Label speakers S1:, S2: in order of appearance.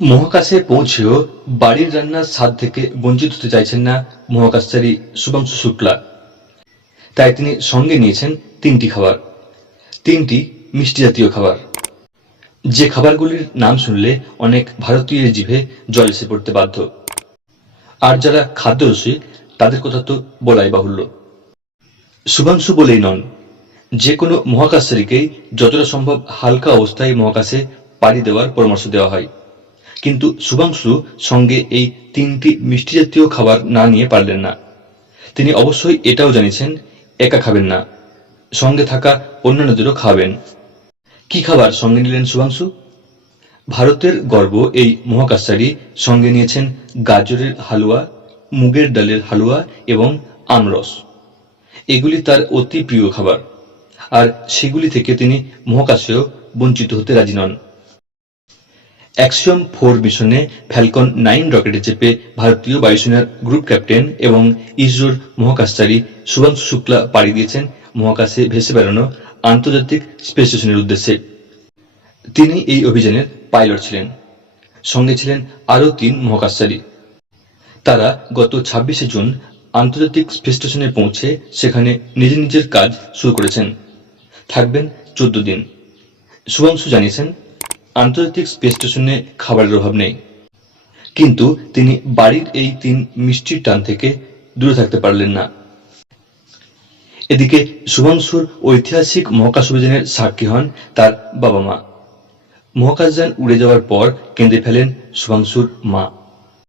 S1: মহাকাশে পৌঁছেও বাড়ির রান্নার স্বাদ থেকে বঞ্চিত হতে চাইছেন না মহাকাশচারী শুভাংশু শুক্লা। তাই তিনি সঙ্গে নিয়েছেন তিনটি খাবার। তিনটি মিষ্টি জাতীয় খাবার। যে খাবারগুলির নাম শুনলে অনেক ভারতীয়ের জিভে জল এসে পড়তে বাধ্য। আর যারা খাদ্যরসিক তাদের কথা তো বলাই বাহুল্য। শুভাংশু বলেই নন, যে কোনো মহাকাশচারীকেই যতটা সম্ভব হালকা অবস্থায় মহাকাশে পাড়ি দেওয়ার পরামর্শ দেওয়া হয়। কিন্তু শুভাংশু সঙ্গে এই তিনটি মিষ্টি জাতীয় খাবার না নিয়ে পারলেন না। তিনি অবশ্যই এটাও জানিয়েছেন, একা খাবেন না, সঙ্গে থাকা অন্যান্যদেরও খাবেন কি খাবার সঙ্গে নিলেন শুভাংশু? ভারতের গর্ব এই মহাকাশচারী সঙ্গে নিয়েছেন গাজরের হালুয়া, মুগের ডালের হালুয়া এবং আমরস। এগুলি তার অতি প্রিয় খাবার, আর সেগুলি থেকে তিনি মহাকাশেও বঞ্চিত হতে রাজি নন। অ্যাক্সিয়ম ফোর মিশনে ফ্যালকন নাইন রকেটে চেপে ভারতীয় বায়ুসেনার গ্রুপ ক্যাপ্টেন এবং ইসরোর মহাকাশচারী শুভাংশু শুক্লা পাড়ি দিয়েছেন মহাকাশে ভেসে বেড়ানো আন্তর্জাতিক স্পেস স্টেশনের উদ্দেশ্যে। তিনি এই অভিযানের পাইলট ছিলেন। সঙ্গে ছিলেন আরও তিন মহাকাশচারী। তারা গত ছাব্বিশে জুন আন্তর্জাতিক স্পেস স্টেশনে পৌঁছে সেখানে নিজের নিজের কাজ শুরু করেছেন। থাকবেন চোদ্দ দিন। শুভাংশু জানিয়েছেন আন্তর্জাতিক স্পেস স্টেশনে খাবারের অভাব নেই। কিন্তু তিনি বাড়ির এই তিন মিষ্টির টান থেকে দূরে থাকতে পারলেন না। এদিকে শুভাংশুর ঐতিহাসিক মহাকাশ অভিযানের সাক্ষী হন তার বাবা মা। মহাকাশযান উড়ে যাওয়ার পর কেঁদে ফেলেন শুভাংশুর মা।